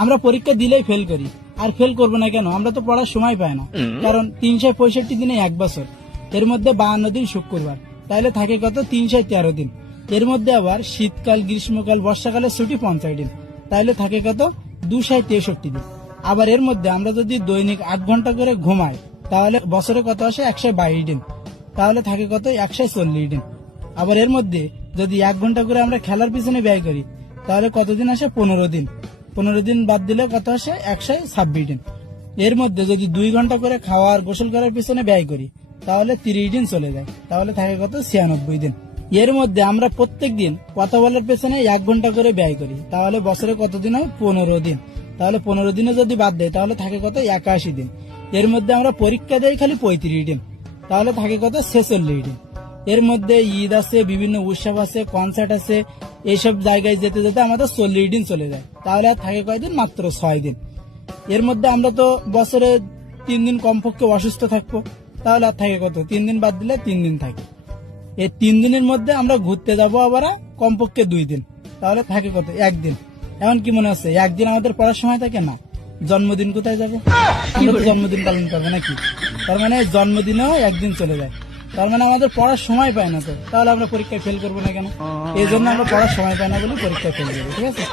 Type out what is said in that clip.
আমরা পরীক্ষা দিলেই ফেল করি। আর ফেল করবো না কেন? আমরা তো পড়ার সময় পাই না। কারণ 365 দিনে 1 বছর, এর মধ্যে 52 দিন শুক্রবার, তাহলে থাকে কত? 313 দিন। এর মধ্যে আবার শীতকাল, গ্রীষ্মকাল, বর্ষাকালের ছুটি 50 দিন, তাহলে থাকে কত? 263 দিন। আবার এর মধ্যে আমরা যদি দৈনিক 8 ঘন্টা করে ঘুমাই, তাহলে বছরে কত আসে? 122 দিন, তাহলে থাকে কত? 140 দিন। আবার এর মধ্যে যদি 1 ঘন্টা করে আমরা খেলার পিছনে ব্যয় করি, তাহলে কতদিন আসে? 15 দিন। 15 দিন বাদ দিলে কত আসে? 126 দিন। এর মধ্যে যদি 2 ঘন্টা করে খাওয়ার, গোসল করার পিছনে ব্যয় করি, তাহলে 30 দিন চলে যায়, তাহলে থাকে কত? 96 দিন। এর মধ্যে আমরা প্রত্যেক দিন কথা বলার পেছনে 1 ঘন্টা করে ব্যয় করি, তাহলে বছরে কতদিন হয়? 15 দিন। তাহলে 15 দিনে যদি বাদ দেয়, তাহলে থাকে কত? 81 দিন। এর মধ্যে আমরা পরীক্ষা দেই খালি 35 দিন, তাহলে থাকে কত? 46 দিন। এর মধ্যে ঈদ আছে, বিভিন্ন উৎসব আছে, কনসার্ট আছে, এইসব জায়গায় যেতে যেতে আমাদের 40 দিন চলে যায়, তাহলে আর থাকে কয়দিন? মাত্র 6 দিন। এর মধ্যে আমরা তো বছরে 3 দিন কমপক্ষে অসুস্থ থাকবো, তাহলে আর থাকে কত? 3 দিন বাদ দিলে 3 দিন থাকে। এই 3 দিনের মধ্যে আমরা ঘুরতে যাবো আবার কমপক্ষে 2 দিন, তাহলে থাকে কত? 1 দিন। এমন কি মনে হচ্ছে একদিন আমাদের পড়ার সময় থাকে না? জন্মদিন কোথায় যাবে? আমরা তো জন্মদিন পালন করবো নাকি? তার মানে জন্মদিনেও 1 দিন চলে যায়, তার মানে আমাদের পড়ার সময় পায় না। তো তাহলে আমরা পরীক্ষায় ফেল করবো না কেন? এই জন্য আমরা পড়ার সময় পাই না বলে পরীক্ষায় ফেল করবো, ঠিক আছে?